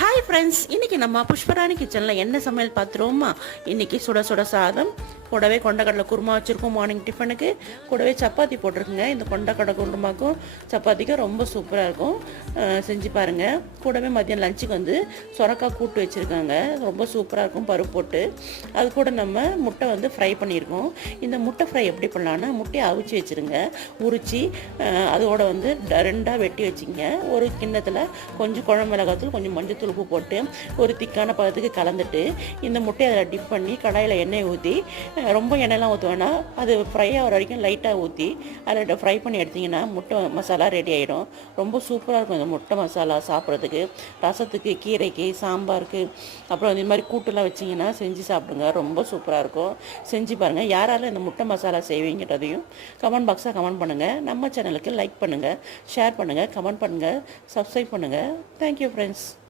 Hi friends, இன்றைக்கி நம்ம புஷ்பராணி கிச்சனில் என்ன சமையல் பார்த்துருவோமா? இன்றைக்கி சுட சுட சாதம், கூடவே கொண்டக்கடலை குருமா வச்சுருக்கோம் மார்னிங் டிஃபனுக்கு. கூடவே சப்பாத்தி போட்டிருக்குங்க. இந்த கொண்டக்கடலை குருமாக்கும் சப்பாத்திக்கும் ரொம்ப சூப்பராக இருக்கும், செஞ்சு பாருங்கள். கூடவே மதியம் லஞ்சுக்கு வந்து சொரக்காய் கூட்டு வச்சுருக்காங்க, ரொம்ப சூப்பராக இருக்கும் பருப்பு போட்டு. அது கூட நம்ம முட்டை வந்து ஃப்ரை பண்ணியிருக்கோம். இந்த முட்டை ஃப்ரை எப்படி பண்ணலான்னா, முட்டையை அவிச்சு வச்சுருங்க, உரித்து அதோட வந்து ரெண்டாக வெட்டி வச்சிங்க. ஒரு கிண்ணத்தில் கொஞ்சம் குழம்பு மிளகாத்தூள், கொஞ்சம் மஞ்சள் உப்பு போட்டு ஒரு திக்கான பதத்துக்கு கலந்துட்டு இந்த முட்டையை அதில் டிப் பண்ணி கடாயில் எண்ணெய் ஊற்றி, ரொம்ப எண்ணெய்லாம் ஊற்றுவேன்னா அது ஃப்ரை ஆகிற வரைக்கும் லைட்டாக ஊற்றி அதில் ஃப்ரை பண்ணி எடுத்திங்கன்னா முட்டை மசாலா ரெடி ஆகிடும். ரொம்ப சூப்பராக இருக்கும் இந்த முட்டை மசாலா சாப்பிட்றதுக்கு, ரசத்துக்கு, கீரைக்கு, சாம்பாருக்கு, அப்புறம் இந்த மாதிரி கூட்டுலாம் வச்சிங்கன்னா செஞ்சு சாப்பிடுங்க, ரொம்ப சூப்பராக இருக்கும். செஞ்சு பாருங்கள். யாராலும் இந்த முட்டை மசாலா செய்வீங்கிறதையும் கமெண்ட் பாக்ஸில் கமெண்ட் பண்ணுங்கள். நம்ம சேனலுக்கு லைக் பண்ணுங்கள், ஷேர் பண்ணுங்கள், கமெண்ட் பண்ணுங்கள், சப்ஸ்கிரைப் பண்ணுங்கள். Thank you friends.